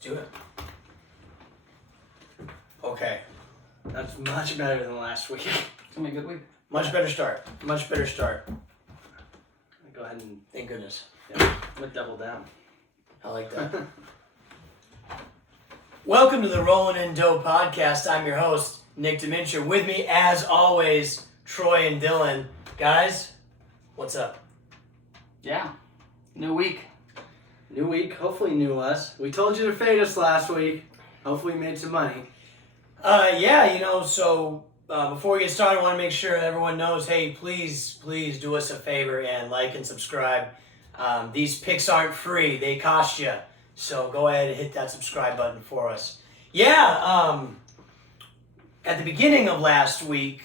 Do it. Okay. That's much better than last week. It's gonna be a good week. Much better start. Much better start. Go ahead and Thank goodness. I'm gonna double down. I like that. Welcome to the Rollin and Dough podcast. I'm your host, Nick Dementia. With me, as always, Troy and Dylan. Guys, what's up? Yeah. New week. New week, hopefully new us. We told you to fade us last week. Hopefully we made some money. Before we get started, I want to make sure everyone knows, hey, please do us a favor and like and subscribe. These picks aren't free. They cost you. So go ahead and hit that subscribe button for us. At the beginning of last week,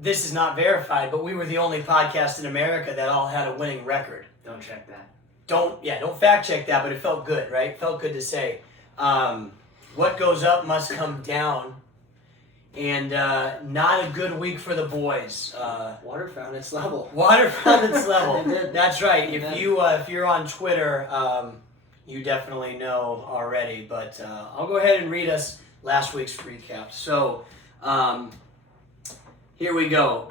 this is not verified, but we were the only podcast in America that all had a winning record. Don't check that. Don't fact check that, but it felt good, right? Felt good to say. What goes up must come down. And not a good week for the boys. Water found its level. Water found its level. That's right. If you're on Twitter, you definitely know already. But I'll go ahead and read us last week's recap. So here we go.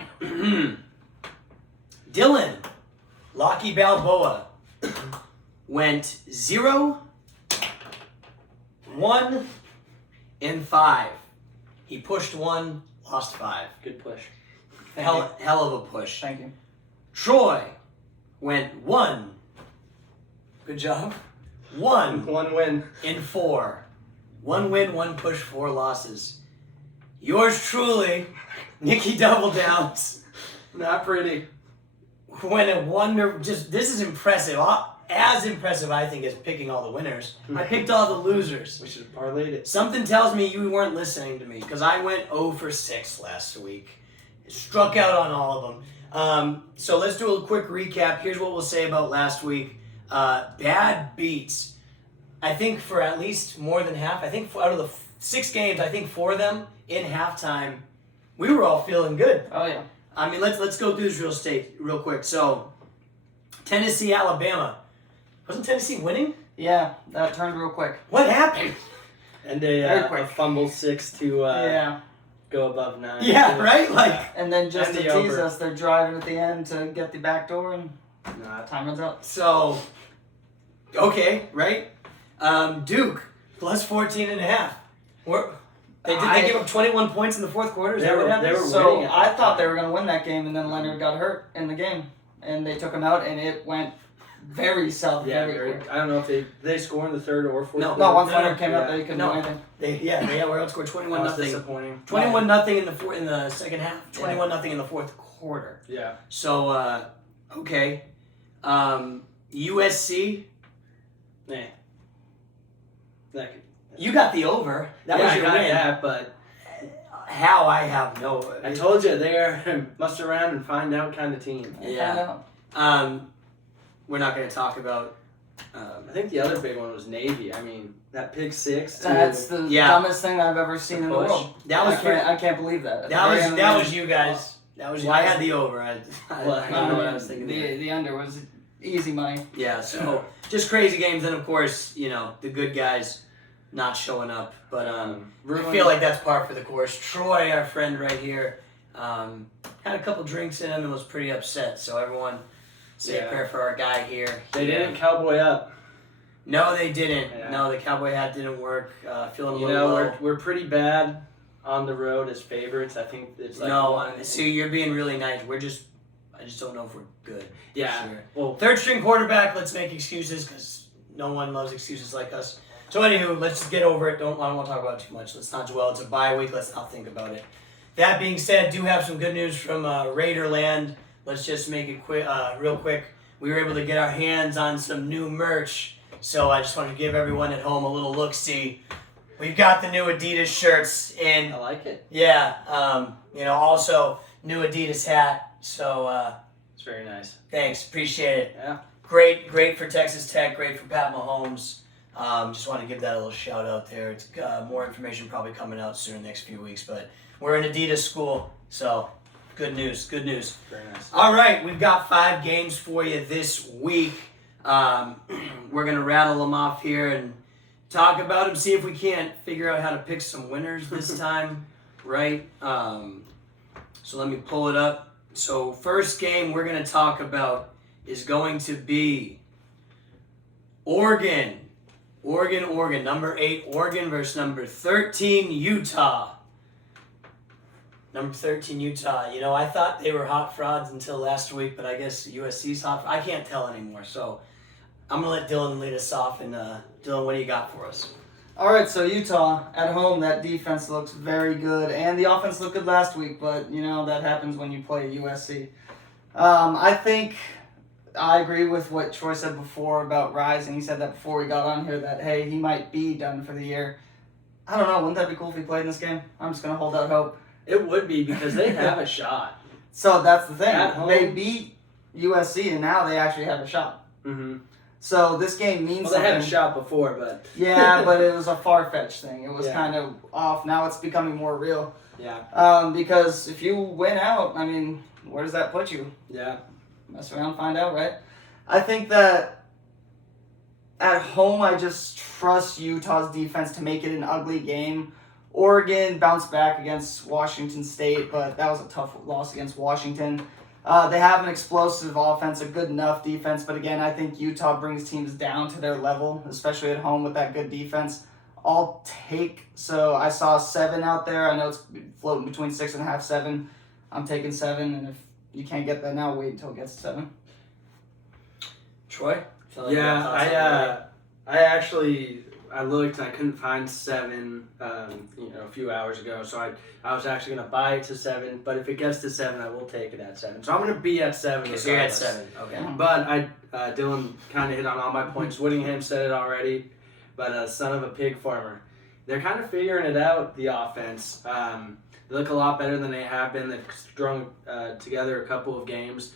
Dylan, Lockie Balboa, went 0, 1, and 5. He pushed 1, lost 5. Good push. Hell of a push. Thank you. Troy went 1. Good job. 1 One win. and 4. 1 win, 1 push, 4 losses. Yours truly, Nicky Double Downs, Not pretty. went at 1. This is impressive. As impressive, I think, as picking all the winners. I picked all the losers. We should have parlayed it. Something tells me you weren't listening to me because I went 0 for 6 last week. Struck out on all of them. So let's do a quick recap. Here's what we'll say about last week. Bad beats. I think for at least more than half. I think out of the 6 games, I think 4 of them in halftime, we were all feeling good. Oh yeah. I mean, let's go through this real quick. So, Tennessee, Alabama. Wasn't Tennessee winning? Yeah, that turned real quick. What happened? And Very a quick. fumble 6 to Yeah. go above 9. Yeah, right? Like, And then just And to the tease over. us, they're driving at the end to get the back door and Nah, time runs out. so, okay, right? Duke, plus 14.5. Did they give up 21 points in the fourth quarter? Is that what happened? they were So winning at I that thought time. they were going to win that game, and then Leonard got hurt in the game, and they took him out, and it went very south Yeah, very quick. I don't know if they score in the third or fourth. No. quarter. No, once No, Leonard came out, yeah. they couldn't No. do anything. They were outscored 21 That was nothing. disappointing. 21-0 in the second half. 21-0 in the fourth quarter. Yeah. So, okay. USC, Nah. That could, you got the over. That yeah, was I your got win. that, but How I have no. I told you they're must around and find out kind of team. Yeah. We're not going to talk about. I think the other big one was Navy. I mean, that pick 6. That's the Yeah. dumbest thing I've ever seen in the push. world. That was I can't believe that. that was you guys. That was Why I is had the over. I don't know what I was thinking. there. The under was easy money. Yeah, so just crazy games, and of course, the good guys not showing up. But I feel like that's par for the course. Troy, our friend right here, had a couple drinks in him and was pretty upset. So everyone, say a prayer for our guy here. They didn't cowboy up. No, they didn't. Yeah. No, the cowboy hat didn't work. Feeling a You little know, low. we're pretty bad on the road as favorites. I think it's like No, see, you're being really nice. I just don't know if we're good. yeah. Sure. Well, Third string quarterback, let's make excuses because no one loves excuses like us. So anywho, let's just get over it. I don't want to talk about it too much. Let's not dwell. It's a bye week. Let's not think about it. That being said, do have some good news from Raiderland. Let's just make it quick, real quick. We were able to get our hands on some new merch. So I just want to give everyone at home a little look-see. We've got the new Adidas shirts in. I like it. Yeah. Also new Adidas hat. So It's very nice. thanks. Appreciate it. Yeah. Great for Texas Tech. Great for Pat Mahomes. Just want to give that a little shout out there. It's more information probably coming out soon in the next few weeks. But we're an Adidas school, so good news. Very nice. All right, we've got 5 games for you this week. We're going to rattle them off here and talk about them, see if we can't figure out how to pick some winners this time, right? So let me pull it up. So first game we're going to talk about is going to be Oregon. Number 8, Oregon versus number 13, Utah. Number 13, Utah. You know, I thought they were hot frauds until last week, but I guess USC's hot. I can't tell anymore. So I'm going to let Dylan lead us off. And Dylan, what do you got for us? All right, so Utah at home, that defense looks very good, and the offense looked good last week. But you know that happens when you play USC. I think I agree with what Troy said before about Rising. He said that before we got on here that hey, he might be done for the year. I don't know. Wouldn't that be cool if he played in this game? I'm just gonna hold out hope. It would be because they have a shot. So that's the thing. At home. They beat USC, and now they actually have a shot. Mm-hmm. So this game means Well, something. they had a shot before, but Yeah, but it was a far-fetched thing. It was Yeah. kind of off. Now it's becoming more real. yeah, Because if you win out, I mean, where does that put you? yeah. Mess around, find out, right? I think that at home, I just trust Utah's defense to make it an ugly game. Oregon bounced back against Washington State, but that was a tough loss against Washington. They have an explosive offense, a good enough defense, but again, I think Utah brings teams down to their level, especially at home with that good defense. So I saw 7 out there. I know it's floating between 6.5, 7. I'm taking 7, and if you can't get that now, wait until it gets to 7. Troy? Feel like you have thoughts on that? I looked and I couldn't find 7, a few hours ago. So I was actually gonna buy it to 7, but if it gets to 7, I will take it at 7. So I'm gonna be at 7. Okay, so you're at regardless. 7. Okay. But Dylan kind of hit on all my points. Whittingham said it already, but son of a pig farmer. They're kind of figuring it out, the offense. They look a lot better than they have been. They've strung together a couple of games.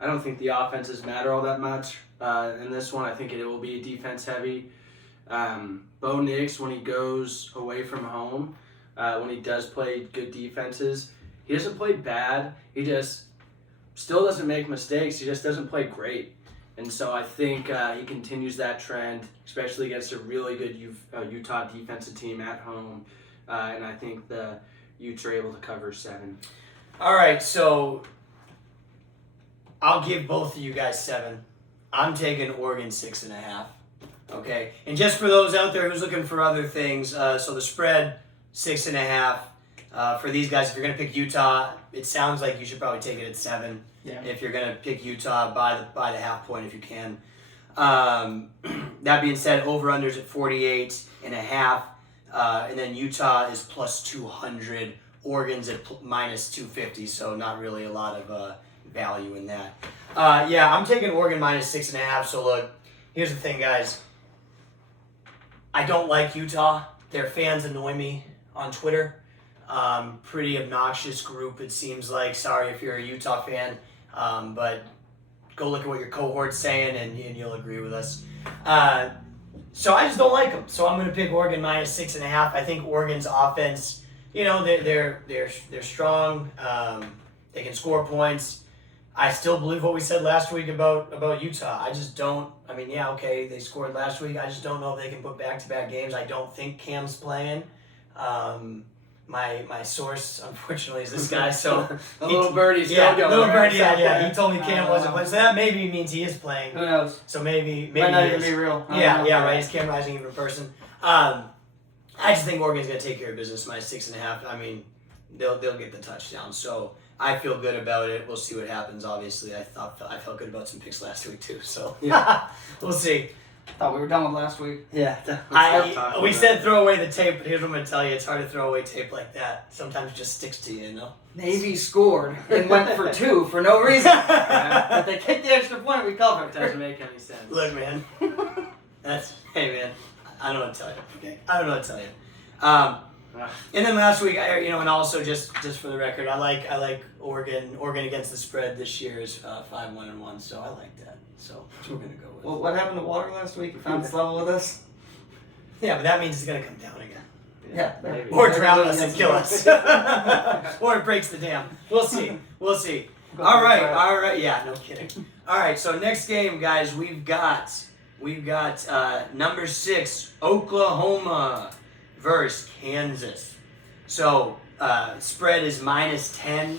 I don't think the offenses matter all that much. In this one, I think it will be defense heavy. Bo Nix, when he goes away from home, when he does play good defenses, he doesn't play bad. He just still doesn't make mistakes. He just doesn't play great. And so I think he continues that trend, especially against a really good Utah defensive team at home. And I think the Utes are able to cover 7. All right, so I'll give both of you guys 7. I'm taking Oregon 6.5. Okay, and just for those out there who's looking for other things, so the spread 6.5. For these guys, if you're gonna pick Utah, it sounds like you should probably take it at 7. Yeah. If you're gonna pick Utah, by the half point if you can. That being said, over/unders at 48.5, and then Utah is plus 200. Oregon's at minus 250, so not really a lot of value in that. I'm taking Oregon minus 6.5. So look, here's the thing, guys. I don't like Utah. Their fans annoy me on Twitter. Pretty obnoxious group, it seems like. Sorry if you're a Utah fan, but go look at what your cohort's saying and you'll agree with us. So I just don't like them. So I'm going to pick Oregon minus 6.5. I think Oregon's offense, they're strong. They can score points. I still believe what we said last week about Utah. I just don't. I mean, yeah, okay, they scored last week. I just don't know if they can put back-to-back games. I don't think Cam's playing. My source, unfortunately, is this guy. So a little birdie still going. Little birdie, yeah. He told me Cam wasn't playing. So that maybe means he is playing. Who knows? So maybe Might not he even is. be real. Yeah, right. Is Cam Rising even a person? I just think Oregon's gonna take care of business. Minus 6.5. I mean, they'll get the touchdown. So I feel good about it. We'll see what happens. Obviously, I felt good about some picks last week too. So Yeah. we'll see. Thought we were done with last week. Yeah. We said throw away the tape, but here's what I'm gonna tell you: it's hard to throw away tape like that. Sometimes it just sticks to you, you know. Navy scored and went for 2 for no reason. But they kicked the extra point, we covered. Doesn't make any sense. Look, man. Hey, man. I don't know what to tell you. Okay. I don't know what to tell you. And then last week, and also just for the record, I like Oregon. Oregon against the spread this year is 5-1-1, so I like that. So that's what we're gonna go with. Well, what happened to water last week? You found its level with us? Yeah, but that means it's gonna come down again. Yeah. Maybe. Or drown us and kill us. Or it breaks the dam. We'll see. All right. Yeah, no kidding. All right, so next game, guys, we've got number 6 Oklahoma versus Kansas. So spread is -10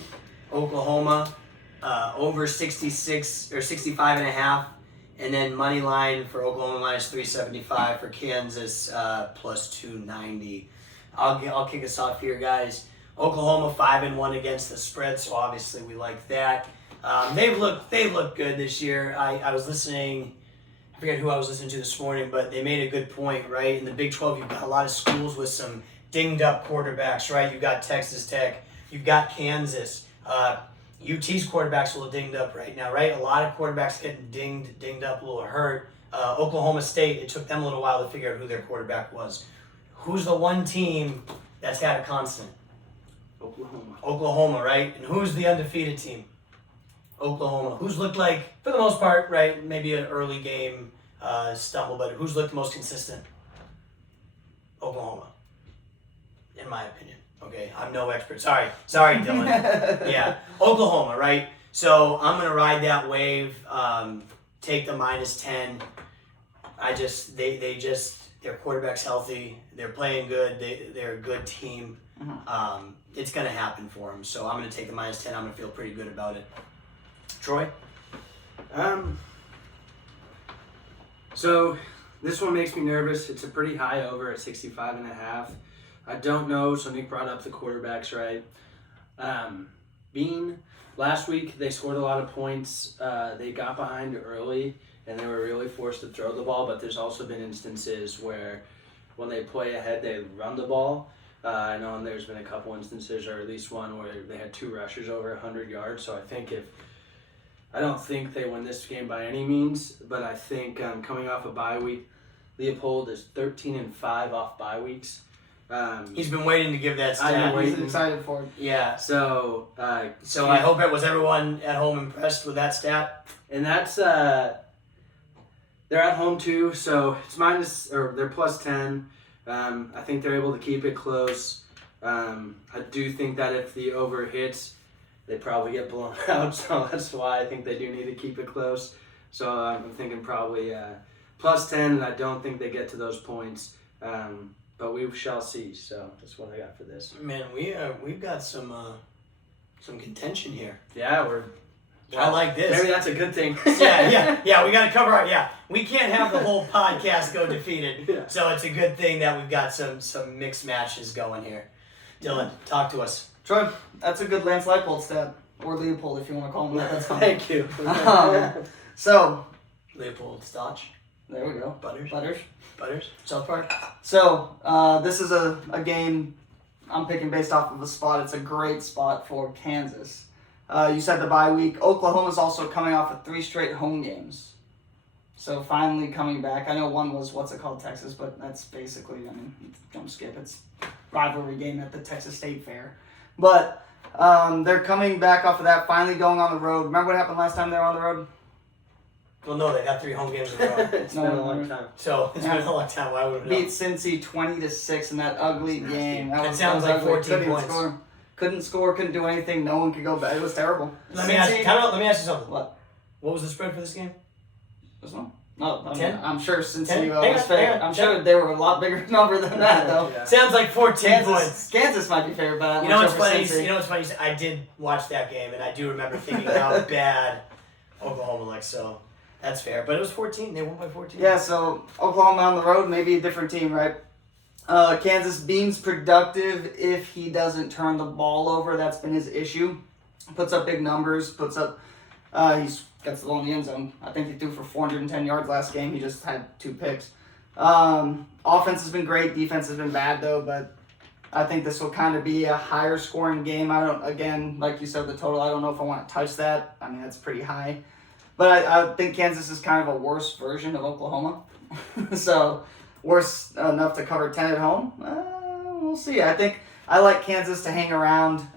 Oklahoma, over 66 or 65.5, and then money line for Oklahoma -375 for Kansas +290. I'll kick us off here, guys. Oklahoma 5-1 against the spread, so obviously we like that. They've looked good this year. I was listening. I forget who I was listening to this morning, but they made a good point, right? In the Big 12, you've got a lot of schools with some dinged up quarterbacks, right? You've got Texas Tech, you've got Kansas. UT's quarterback's a little dinged up right now, right? A lot of quarterbacks getting dinged up, a little hurt. Oklahoma State, it took them a little while to figure out who their quarterback was. Who's the one team that's had a constant? Oklahoma, right? And who's the undefeated team? Oklahoma. Who's looked like, for the most part, right, maybe an early game stumble, but who's looked the most consistent? Oklahoma, in my opinion. Okay, I'm no expert. Sorry, Dylan. Yeah, Oklahoma, right? So I'm gonna ride that wave. Take the -10. Their quarterback's healthy. They're playing good. They're a good team. It's gonna happen for them. So I'm gonna take the -10. I'm gonna feel pretty good about it. Troy? So this one makes me nervous. It's a pretty high over at 65.5. I don't know, so Nick brought up the quarterbacks, right? Last week they scored a lot of points. They got behind early and they were really forced to throw the ball, but there's also been instances where when they play ahead, they run the ball. I know there's been a couple instances, or at least one, where they had 2 rushers over 100 yards. So I don't think they win this game by any means, but I think coming off a bye week, Leopold is 13-5 off bye weeks. He's been waiting to give that stat. I'm excited for it. Yeah. So I hope it was everyone at home impressed with that stat. And that's they're at home too, so it's they're +10. I think they're able to keep it close. I do think that if the over hits, they probably get blown out, so that's why I think they do need to keep it close. So I'm thinking probably +10, and I don't think they get to those points. But we shall see. So that's what I got for this. Man, we've got some contention here. Yeah, I like this. Maybe that's a good thing. Yeah. We got to cover we can't have the whole podcast go defeated. Yeah. So it's a good thing that we've got some mixed matches going here. Dylan, talk to us. Troy, that's a good Lance Leipold stat. Or Leopold, if you want to call him that. That's fine. Thank you. So, Leopold Stotch. there we go. Butters. South Park. So, this is a game I'm picking based off of a spot. It's a great spot for Kansas. You said the bye week. Oklahoma's also coming off of 3 straight home games. So finally coming back. I know one was, Texas, but that's basically, jump skip. It's rivalry game at the Texas State Fair. But they're coming back off of that, finally going on the road. Remember what happened last time they were on the road? Well, no, they got 3 home games in a row. It's been a long time. So it's been a long time. Why would it Beat Cincy 20-6 in that ugly game. It sounds like 14 points. Couldn't score, couldn't do anything. No one could go back. It was terrible. Let me ask you something. What? What was the spread for this game? This one? No, 10? I'm sure Cincy 10? was favored. I'm sure they were a lot bigger number than that, though. Yeah. Sounds like 14 points. Kansas might be favored, but You know what's funny? I did watch that game, and I do remember thinking how bad Oklahoma looked. So that's fair. But it was 14. They won by 14. Yeah, so Oklahoma on the road, maybe a different team, right? Kansas Bean's productive if he doesn't turn the ball over. That's been his issue. Puts up big numbers. He's gets the ball in the end zone. I think he threw for 410 yards last game. He just had 2 picks. Offense has been great. Defense has been bad, though, but I think this will kind of be a higher scoring game. Again, like you said, the total, I don't know if I want to touch that. That's pretty high. But I think Kansas is kind of a worse version of Oklahoma. So, worse enough to cover 10 at home? We'll see. I think I like Kansas to hang around.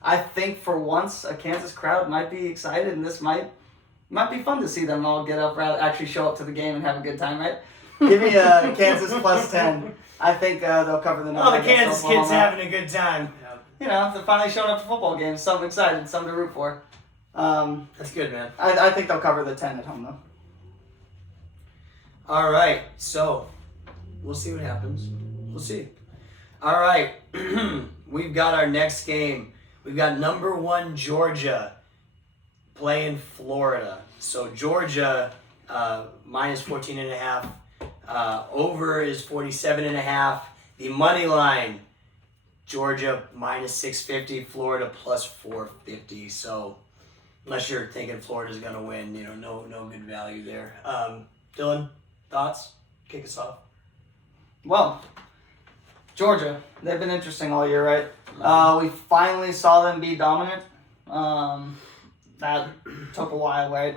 I think for once a Kansas crowd might be excited, and this might be fun to see them all get up, actually show up to the game and have a good time, right? Give me Kansas +10. I think they'll cover the number. Oh, the Kansas kids having a good time. They're finally showing up to football games. Something exciting, something to root for. That's good, man. I think they'll cover the 10 at home, though. All right, so we'll see what happens. We'll see. All right, we've got our next game. We've got number 1 Georgia playing Florida. So Georgia minus 14.5. Over is 47.5. The money line, Georgia minus 650. Florida plus 450. So unless you're thinking Florida's gonna win, no good value there. Dylan, thoughts? Kick us off. Well, Georgia, they've been interesting all year, right? We finally saw them be dominant. That took a while, right?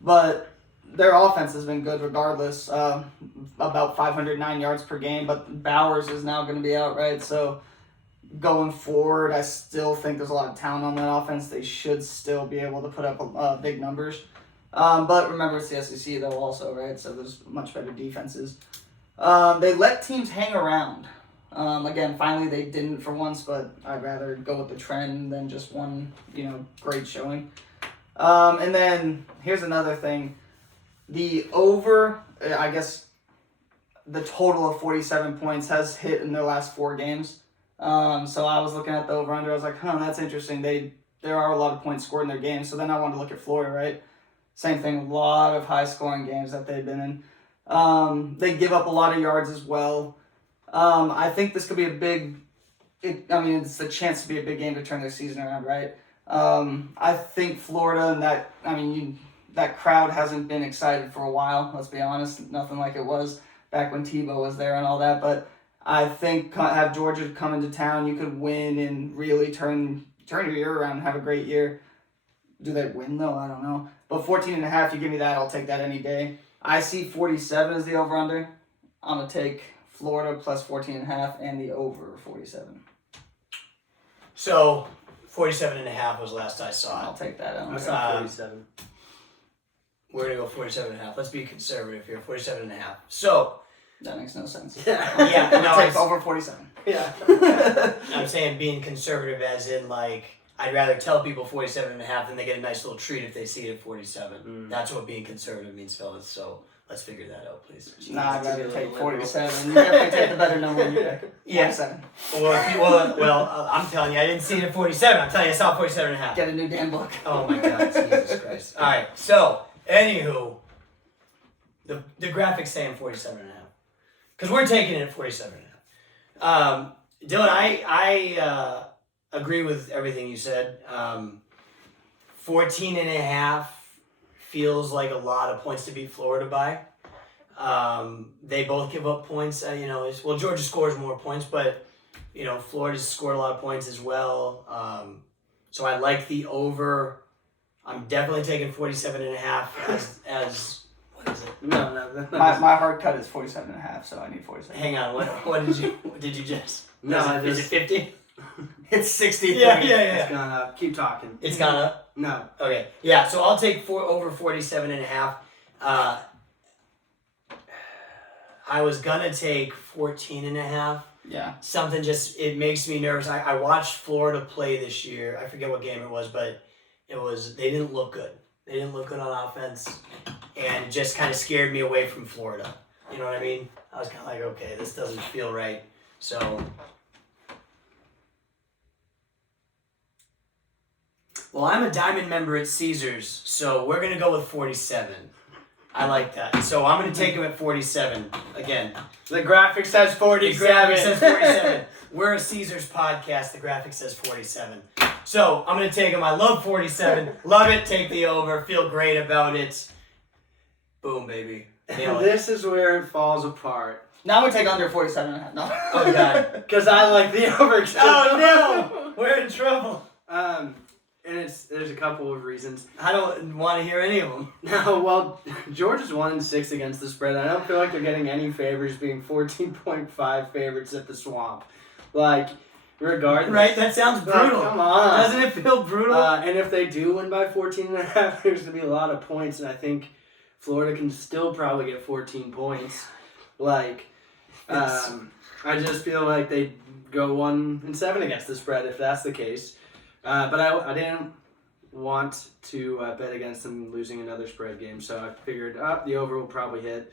But their offense has been good regardless. About 509 yards per game, but Bowers is now going to be out, right? So going forward, I still think there's a lot of talent on that offense. They should still be able to put up big numbers. But remember, it's the SEC though also, right? So there's much better defenses. They let teams hang around. Again, finally they didn't for once, but I'd rather go with the trend than just one, great showing. And then here's another thing. The over, I guess the total of 47 points has hit in their last 4 games. So I was looking at the over-under. I was like, that's interesting. There are a lot of points scored in their games. So then I wanted to look at Florida, right? Same thing, a lot of high-scoring games that they've been in. They give up a lot of yards as well. I think this could be it's the chance to be a big game to turn their season around, right? I think Florida and that crowd hasn't been excited for a while, let's be honest. Nothing like it was back when Tebow was there and all that. But I think have Georgia come into town, you could win and really turn your year around and have a great year. Do they win, though? I don't know. But 14.5, you give me that, I'll take that any day. I see 47 as the over-under. I'm going to take Florida plus 14.5 and the over 47. So 47.5 was last I saw I'll it. take that. I saw 47. We're going to go 47.5. Let's be conservative here. 47.5. So. That makes no sense. Yeah, no, I'll take over 47. Yeah. I'm saying being conservative as in, I'd rather tell people 47.5 than they get a nice little treat if they see it at 47. That's what being conservative means, fellas. So let's figure that out, please. Nah, I'd rather take 47. You definitely take the better number when you pick. Yeah. 47. Well, I'm telling you, I didn't see it at 47. I'm telling you, I saw 47.5. Get a new damn book. Oh my God, Jesus Christ. All right, so, anywho, the graphics saying 47.5. Because we're taking it at 47.5. Dylan, I agree with everything you said. 14.5 feels like a lot of points to beat Florida by. They both give up points. Georgia scores more points, but Florida's scored a lot of points as well. So I like the over. I'm definitely taking 47.5 as what is it? No. My hard cut is 47.5, so I need 47. Hang on, what did you just? No, is it 50? It's 63. Yeah. It's gone up. Keep talking. It's gone up? No. Okay. Yeah, so I'll take over 47.5. I was gonna take 14.5. Yeah. Something it makes me nervous. I watched Florida play this year. I forget what game it was, but they didn't look good. They didn't look good on offense, and it just kind of scared me away from Florida. You know what I mean? I was kind of like, okay, this doesn't feel right. So, well, I'm a Diamond member at Caesars, so we're going to go with 47. I like that. So I'm going to take him at 47 again. The graphic says 47. The graphic says 47. We're a Caesars podcast. The graphic says 47. So I'm going to take him. I love 47. Love it. Take the over. Feel great about it. Boom, baby. Nail it. This is where it falls apart. Now we take under 47.5. No. Oh, God. Because I like the over. Oh, no. We're in trouble. And there's a couple of reasons. I don't want to hear any of them. No, well, Georgia's 1-6 against the spread. I don't feel like they're getting any favors being 14.5 favorites at the Swamp. Regardless. Right? That sounds brutal. Come on. Doesn't it feel brutal? And if they do win by 14.5, there's going to be a lot of points, and I think Florida can still probably get 14 points. I just feel like they go 1-7 against the spread if that's the case. But I didn't want to bet against them losing another spread game, so I figured the over will probably hit.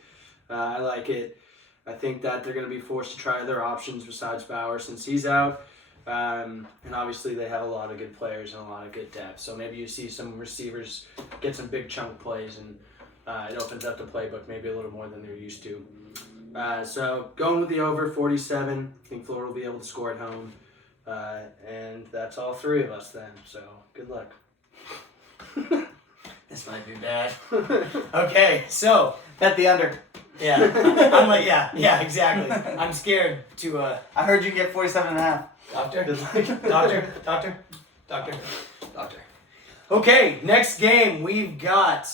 I like it. I think that they're going to be forced to try other options besides Bauer since he's out. And obviously they have a lot of good players and a lot of good depth. So maybe you see some receivers get some big chunk plays and it opens up the playbook maybe a little more than they're used to. So going with the over 47, I think Florida will be able to score at home. And that's all three of us then. So good luck. This might be bad. Okay, so Bet the under. yeah, I'm like yeah, exactly. I'm scared to I heard you get 47.5. Doctor. Okay, next game we've got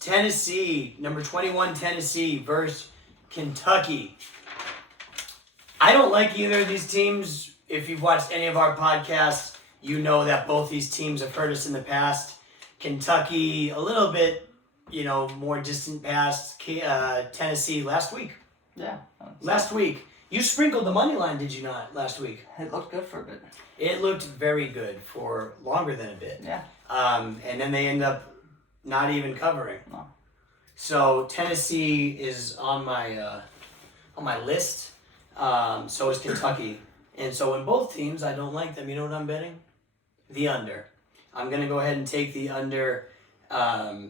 Tennessee, number 21 Tennessee versus Kentucky. I don't like either of these teams. If you've watched any of our podcasts, you know that both these teams have hurt us in the past. Kentucky, a little bit, more distant past. Tennessee last week. Yeah. Last week. You sprinkled the money line, did you not, last week? It looked good for a bit. It looked very good for longer than a bit. Yeah. And then they end up not even covering. No. So Tennessee is on my list. So is Kentucky. And so in both teams, I don't like them. You know what I'm betting? The under. I'm going to go ahead and take the under at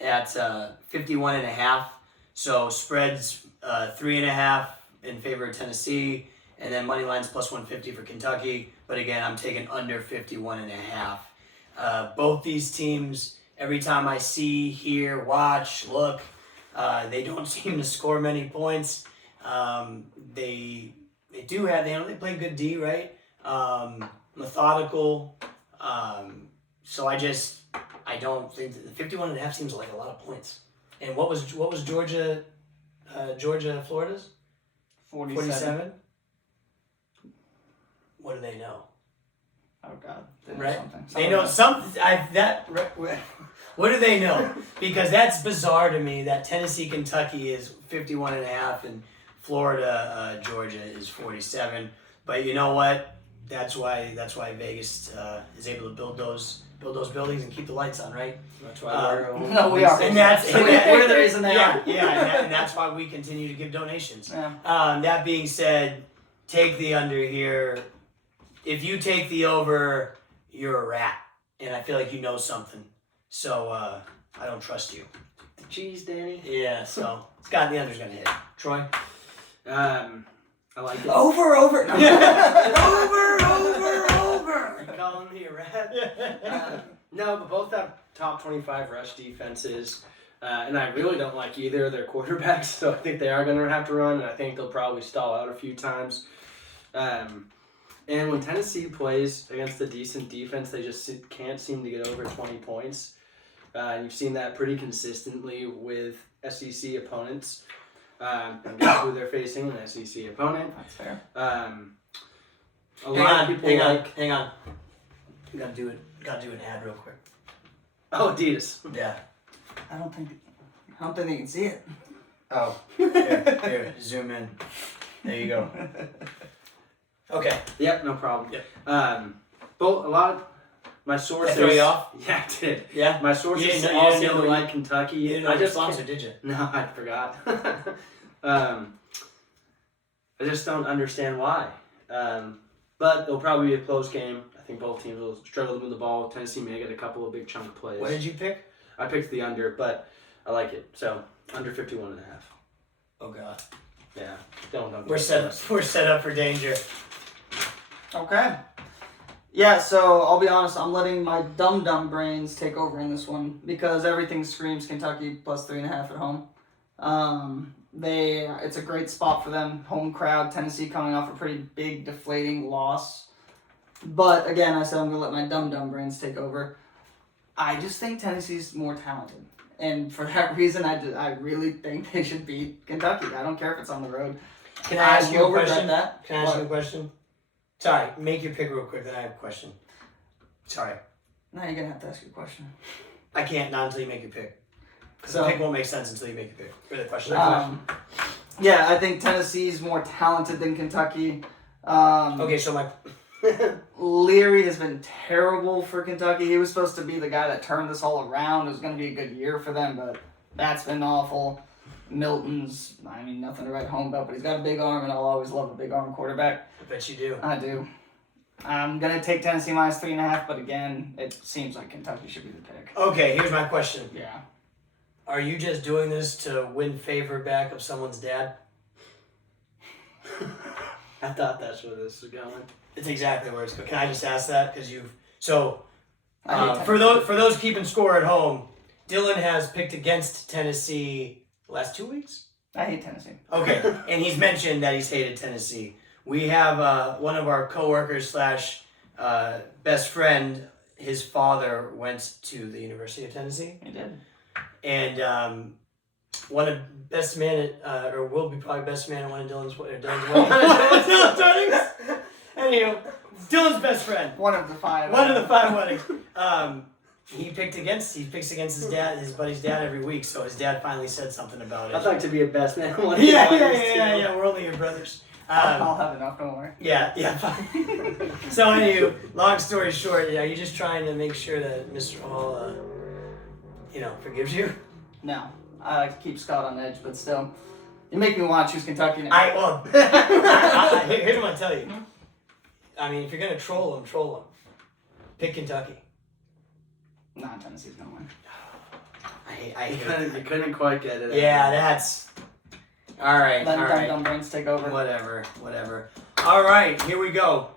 51.5. So spreads 3.5 in favor of Tennessee, and then money lines plus 150 for Kentucky. But again, I'm taking under 51.5. Both these teams, every time I see, hear, watch, look, they don't seem to score many points. They do have, they play good D, right? Methodical. So I don't think that the 51.5 seems like a lot of points. And what was Georgia, Florida's? 47? What do they know? Oh God. They know Right? something. They know something. What do they know? Because that's bizarre to me that Tennessee, Kentucky is 51.5 and Florida, Georgia is 47. But you know what? That's why Vegas is able to build those buildings and keep the lights on, right? That's why No, we are. And that's We're the reason they are. Yeah, and that's why we continue to give donations. Yeah. That being said, take the under here. If you take the over, you're a rat, and I feel like you know something. So I don't trust you. The cheese, Danny. Yeah. So Scott, the under's gonna hit. Troy. I like it. Over. No. over. You calling me a rat? No, but both have top 25 rush defenses. And I really don't like either of their quarterbacks, so I think they are going to have to run, and I think they'll probably stall out a few times. And when Tennessee plays against a decent defense, they just can't seem to get over 20 points. And you've seen that pretty consistently with SEC opponents. And guess who they're facing? An SEC opponent. That's fair. A lot of people hang on. You gotta do it. Gotta do an ad real quick. Oh, Adidas. Yeah. I don't think they can see it. Oh. Here, zoom in. There you go. Okay. Yep, no problem. Yep. But a lot of my sources. That throw you off? Yeah, it did. Yeah. My sources You all didn't seem know to you- like Kentucky. You didn't know I the just sponsor, did you? No, I forgot. I just don't understand why. But it'll probably be a close game. I think both teams will struggle to move the ball. Tennessee may get a couple of big chunk plays. What did you pick? I picked the under, but I like it. So under 51.5. Oh God. Yeah. Don't. We're set up for danger. Okay. Yeah, so I'll be honest, I'm letting my dumb brains take over in this one because everything screams Kentucky plus 3.5 at home. It's a great spot for them. Home crowd, Tennessee coming off a pretty big deflating loss. But again, I said I'm gonna let my dumb brains take over. I just think Tennessee's more talented. And for that reason, I really think they should beat Kentucky. I don't care if it's on the road. Can I ask you a will regret question? that. Can I ask you a question? Sorry, make your pick real quick, then I have a question. Sorry. Now you're gonna have to ask your question. I can't, not until you make your pick. Because So- the pick won't make sense until you make your pick. Or the question. Yeah, I think Tennessee's more talented than Kentucky. Okay, Okay, so my Leary has been terrible for Kentucky. He was supposed to be the guy that turned this all around. It was going to be a good year for them, but that's been awful. Milton's, nothing to write home about, but he's got a big arm, and I'll always love a big arm quarterback. I bet you do. I do. I'm going to take Tennessee minus 3.5, but again, it seems like Kentucky should be the pick. Okay, here's my question. Yeah. Are you just doing this to win favor back of someone's dad? I thought that's where this was going. It's exactly where it's going. Can I just ask that? Because you've... So, I hate for those keeping score at home, Dylan has picked against Tennessee the last 2 weeks? I hate Tennessee. Okay, and he's mentioned that he's hated Tennessee. We have one of our coworkers slash best friend, his father went to the University of Tennessee. He did. And one of best man at, or will be probably best man at one of Dylan's weddings. Anywho, Dylan's best friend. One of the 5. One of the 5 weddings. He picks against his dad, his buddy's dad every week. So his dad finally said something about it. I'd like to be a best man. Yeah. We're only your brothers. I'll have enough, don't worry. Yeah. So anywho, long story short, are you just trying to make sure that Mr. Hall, forgives you? No. I like to keep Scott on edge, but still. You make me want to choose Kentucky now. Here's what I'm going to tell you. I mean, if you're going to troll him. Pick Kentucky. Nah, Tennessee's going to win. You couldn't quite get it. Yeah, that's... All right. Let dumb brains take over. Whatever. All right, here we go.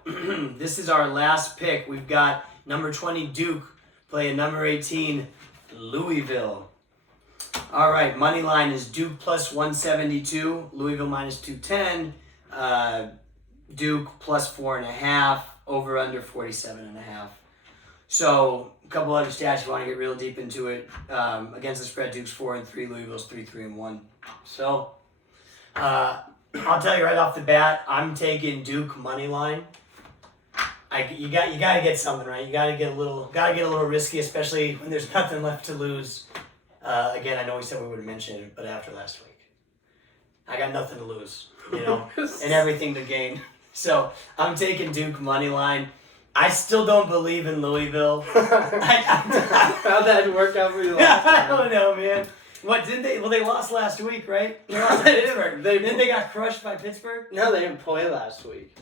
This is our last pick. We've got number 20, Duke, playing number 18, Louisville. All right, money line is Duke plus 172, Louisville minus 210, Duke plus 4.5, over under 47.5. So a couple other stats you want to get real deep into it. Against the spread, Duke's 4-3, Louisville's 3-1. So I'll tell you right off the bat, I'm taking Duke money line. You got to get something right. You got to get a little risky, especially when there's nothing left to lose. Again, I know we said we would mention it, but after last week, I got nothing to lose, and everything to gain. So I'm taking Duke money line. I still don't believe in Louisville. How'd that work out for you last time? I don't know, man. What did they? Well, they lost last week, right? They lost to Pittsburgh. Then they got crushed by Pittsburgh. No, they didn't play last week.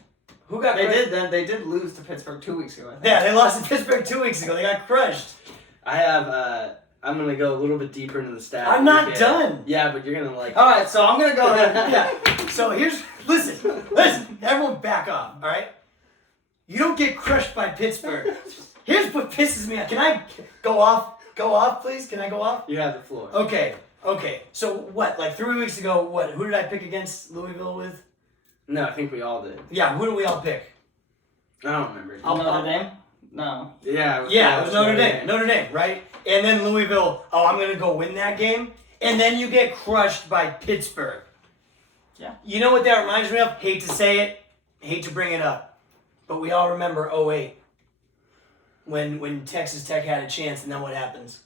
Who got? They did lose to Pittsburgh 2 weeks ago, I think. Yeah, they lost to Pittsburgh 2 weeks ago. They got crushed. I'm going to go a little bit deeper into the stats. I'm not done. Yeah, but you're going to like... All right, so I'm going to go ahead. Yeah. So listen, everyone back off, all right? You don't get crushed by Pittsburgh. Here's what pisses me off. Can I go off? Go off, please? Can I go off? You have the floor. Okay. So what, like 3 weeks ago, who did I pick against Louisville with? No, I think we all did. Yeah, who did we all pick? I don't remember. Notre Dame? No. Yeah, it was Notre Dame. Notre Dame, right? And then Louisville, I'm going to go win that game. And then you get crushed by Pittsburgh. Yeah. You know what that reminds me of? Hate to say it, hate to bring it up. But we all remember 2008. When Texas Tech had a chance, and then what happens?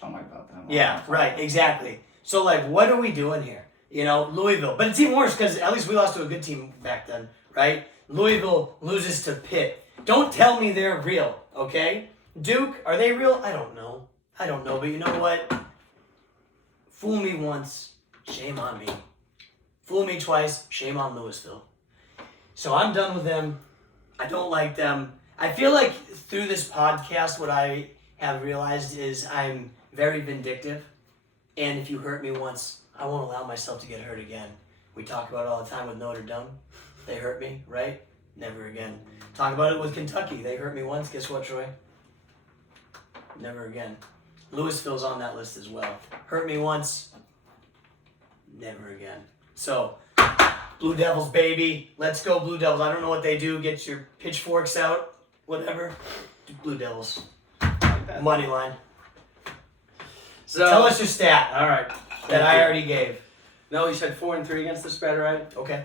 Don't worry about that. Yeah, right, exactly. So, what are we doing here? Louisville. But it's even worse because at least we lost to a good team back then, right? Louisville loses to Pitt. Don't tell me they're real, okay? Duke, are they real? I don't know. But you know what? Fool me once, shame on me. Fool me twice, shame on Louisville. So I'm done with them. I don't like them. I feel like through this podcast, what I have realized is I'm very vindictive. And if you hurt me once, I won't allow myself to get hurt again. We talk about it all the time with Notre Dame. They hurt me, right? Never again. Talk about it with Kentucky. They hurt me once. Guess what, Troy? Never again. Louisville's on that list as well. Hurt me once. Never again. So, Blue Devils, baby. Let's go, Blue Devils. I don't know what they do. Get your pitchforks out. Whatever. Blue Devils. Money line. So tell us your stat. All right. That I already gave. No, you said 4-3 against the spread, right? Okay.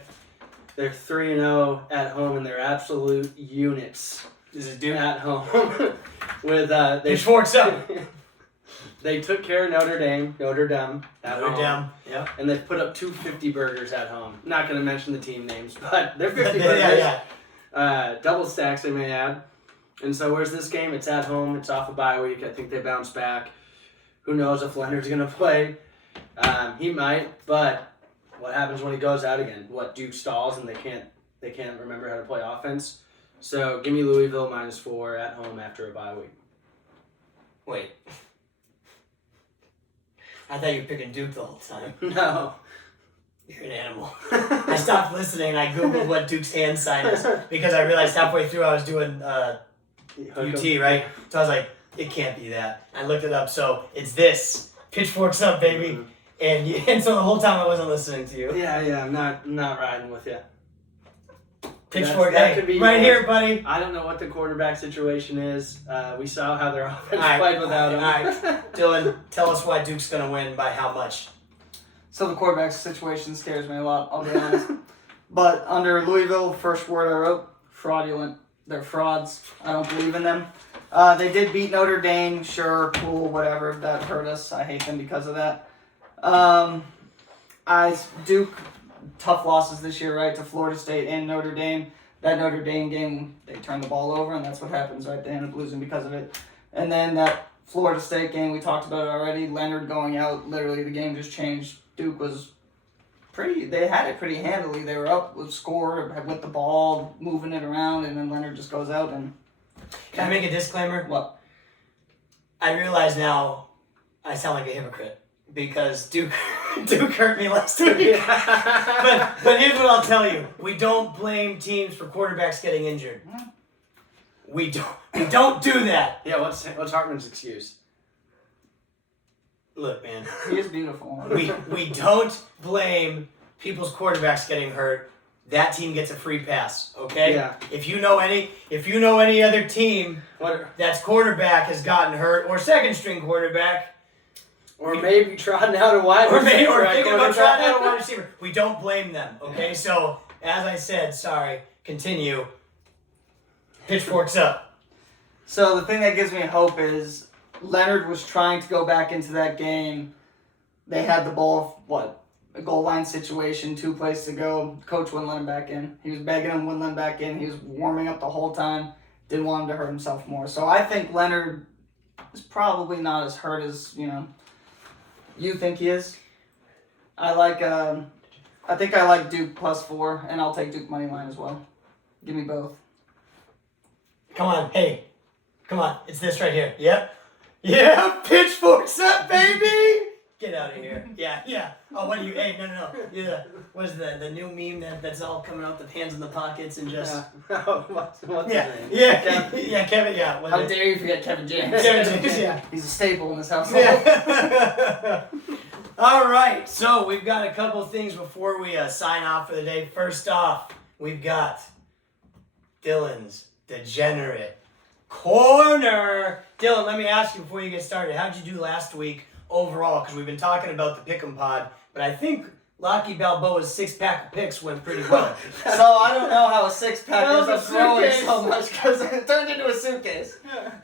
They're 3-0 at home, and they're absolute units. Is it Duke? At home. With pitchforks up. They took care of Notre Dame. Notre Dame. Yeah. And they put up 250 burgers at home. Not going to mention the team names, but they're 50 burgers. Yeah. double stacks, I may add. And so where's this game? It's at home. It's off a bye week. I think they bounce back. Who knows if Leonard's going to play? He might, but what happens when he goes out again? What, Duke stalls and they can't remember how to play offense? So give me Louisville -4 at home after a bye week. Wait. I thought you were picking Duke the whole time. No. You're an animal. I stopped listening and I Googled what Duke's hand sign is because I realized halfway through I was doing UT, right? So I was like, it can't be that. I looked it up, so it's this. Pitchforks up, baby. Mm-hmm. And so the whole time I wasn't listening to you. Yeah, I'm not riding with you. Pitchfork, that could be right here, buddy. I don't know what the quarterback situation is. We saw how their offense played without him. All right, Dylan, tell us why Duke's going to win by how much. So the quarterback situation scares me a lot, I'll be honest. But under Louisville, first word I wrote, fraudulent. They're frauds. I don't believe in them. They did beat Notre Dame, sure, cool, whatever. That hurt us. I hate them because of that. Duke, tough losses this year, right, to Florida State and Notre Dame. That Notre Dame game, they turned the ball over, and that's what happens, right? They end up losing because of it. And then that Florida State game, we talked about it already. Leonard going out, literally the game just changed. Duke was they had it pretty handily. They were up with score, with the ball, moving it around, and then Leonard just goes out and... Can I make a disclaimer? What? I realize now I sound like a hypocrite because Duke hurt me last week. but here's what I'll tell you. We don't blame teams for quarterbacks getting injured. We don't do that. Yeah, what's Hartman's excuse? Look, man. He is beautiful. We don't blame people's quarterbacks getting hurt. That team gets a free pass, okay? Yeah. If you know any other team that's quarterback has gotten hurt, or second string quarterback, or maybe trotting out a wide receiver, or thinking about trotting out a wide receiver, we don't blame them, okay? So as I said, sorry, continue. Pitchforks up. So the thing that gives me hope is Leonard was trying to go back into that game. They had the ball, a goal line situation, 2 plays to go. Coach wouldn't let him back in. He was begging him, wouldn't let him back in. He was warming up the whole time. Didn't want him to hurt himself more. So I think Leonard is probably not as hurt as, you think he is. I think I like Duke +4, and I'll take Duke money line as well. Give me both. Come on, hey. Come on, it's this right here. Yep. Yeah, pitchforks up, baby! Get out of here. Yeah. Oh, what are you? Hey, no. Yeah. What is the new meme that's all coming out, the hands in the pockets and just... What's his name? Yeah, Kevin, yeah. How dare you forget Kevin James? Kevin James, yeah. He's a staple in this household. Yeah. All right, so we've got a couple things before we sign off for the day. First off, we've got Dylan's Degenerate Corner. Dylan, let me ask you before you get started, how'd you do last week overall? Because we've been talking about the Pick'em Pod, but I think Lockie Balboa's 6-pack of picks went pretty well. So I don't know how a 6-pack is growing so much because it turned into a suitcase.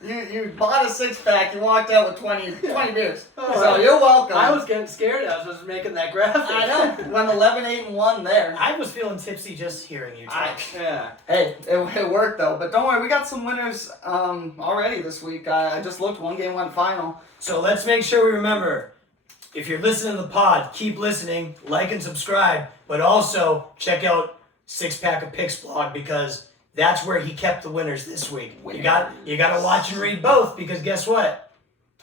You bought a 6-pack, you walked out with 20 beers. So you're welcome. I was getting scared as I was making that graphic. I know. Went 11-8-1 there. I was feeling tipsy just hearing you talk. Hey, it worked though. But don't worry, we got some winners already this week. I just looked, one game went final. So let's make sure we remember, if you're listening to the pod, keep listening, like and subscribe, but also check out 6-Pack of Picks blog because that's where he kept the winners this week. You got to watch and read both because guess what?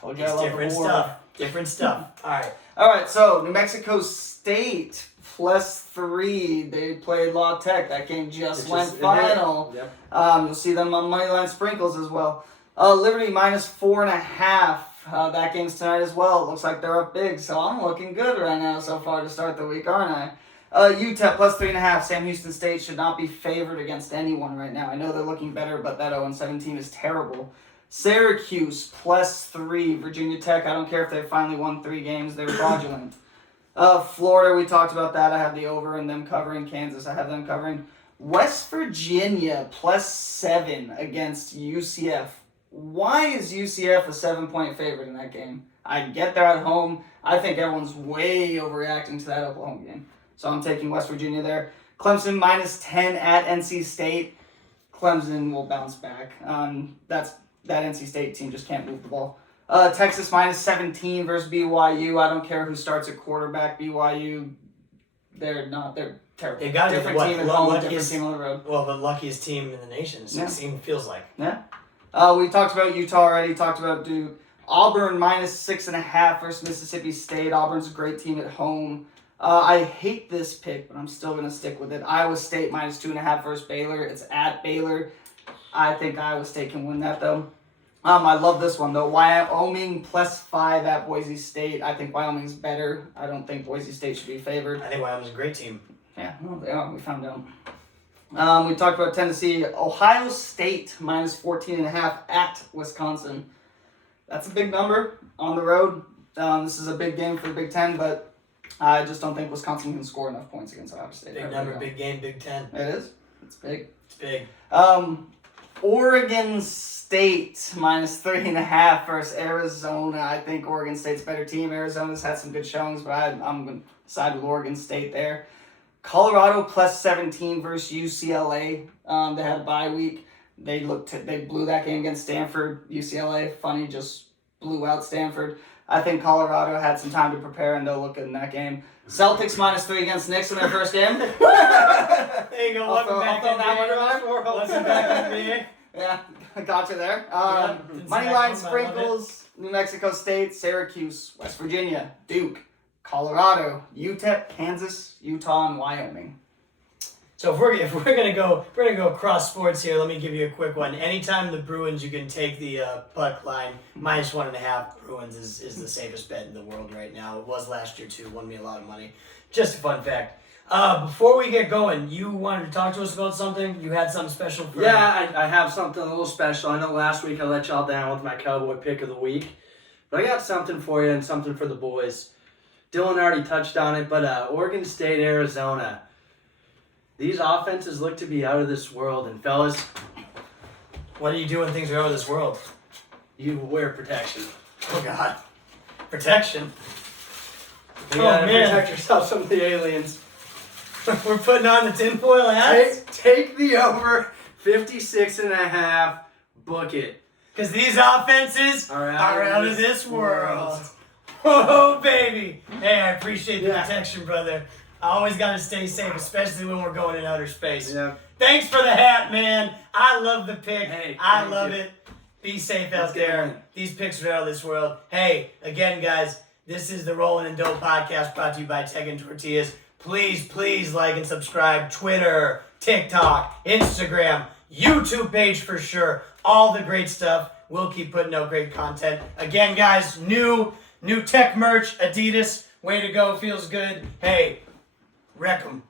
Told you It's different stuff. Different stuff. All right. So New Mexico State +3. They played La Tech. That game just went final. Yep. You'll see them on Moneyline Sprinkles as well. Liberty -4.5. That game's tonight as well. Looks like they're up big, so I'm looking good right now so far to start the week, aren't I? UTEP +3.5. Sam Houston State should not be favored against anyone right now. I know they're looking better, but that 0-7 team is terrible. Syracuse +3. Virginia Tech, I don't care if they finally won 3 games. They're fraudulent. Florida, we talked about that. I have the over and them covering. Kansas, I have them covering. West Virginia +7 against UCF. Why is UCF a 7-point favorite in that game? I get they're at home. I think everyone's way overreacting to that Oklahoma game. So I'm taking West Virginia there. Clemson -10 at NC State. Clemson will bounce back. That NC State team just can't move the ball. Texas minus 17 versus BYU. I don't care who starts at quarterback. BYU, they're terrible. They got different team at home, different team on the road. Well, the luckiest team in the nation. 16 feels like. Yeah. We talked about Utah already. Talked about Duke. Auburn minus 6.5 versus Mississippi State. Auburn's a great team at home. I hate this pick, but I'm still going to stick with it. Iowa State minus 2.5 versus Baylor. It's at Baylor. I think Iowa State can win that, though. I love this one, though. Wyoming plus 5 at Boise State. I think Wyoming's better. I don't think Boise State should be favored. I think Wyoming's a great team. Yeah, well, they are. We found out. We talked about Tennessee. Ohio State minus 14.5 at Wisconsin. That's a big number on the road. This is a big game for the Big Ten, but I just don't think Wisconsin can score enough points against Ohio State. Big number, big game, Big Ten. It is. It's big. It's big. Oregon State minus 3.5 versus Arizona. I think Oregon State's a better team. Arizona's had some good showings, but I'm going to side with Oregon State there. Colorado plus 17 versus UCLA. They had a bye week. They blew that game against Stanford. UCLA, funny, just blew out Stanford. I think Colorado had some time to prepare, and they'll look good in that game. Celtics minus 3 against Knicks in their first game. There you go. Welcome back, NBA. Yeah, I got you there. Didn't see Money that line coming, I love sprinkles, New Mexico State, Syracuse, West Virginia, Duke, Colorado, UTEP, Kansas, Utah, and Wyoming. So if we're gonna go cross sports here, let me give you a quick one. Anytime the Bruins, you can take the puck line minus 1.5. Bruins is the safest bet in the world right now. It was last year too. Won me a lot of money. Just a fun fact. Before we get going, you wanted to talk to us about something? You had something special for Yeah, I have something a little special. I know last week I let y'all down with my Cowboy pick of the week, but I got something for you and something for the boys. Dylan already touched on it, but Oregon State, Arizona. These offenses look to be out of this world, and fellas, What do you do when things are out of this world? you wear protection. Oh God, protection. You Oh, gotta man. protect yourself from the aliens. We're putting on the tinfoil hats Take the over 56.5. Book it. because these offenses Are are out of this world. Oh baby! Hey, I appreciate the protection, brother. I always got to stay safe, especially when we're going in outer space. Yeah. Thanks for the hat, man. I love the pick. Hey, I thank love you. it. Be safe Let's out get there. one. These picks are out of this world. Hey, again, guys, this is the Rollin' and Dope podcast brought to you by Tech and Tortillas. Please like and subscribe. Twitter, TikTok, Instagram, YouTube page for sure. All the great stuff. We'll keep putting out great content. Again, guys, new tech merch, Adidas. Way to go. Feels good. Hey, wreck 'em.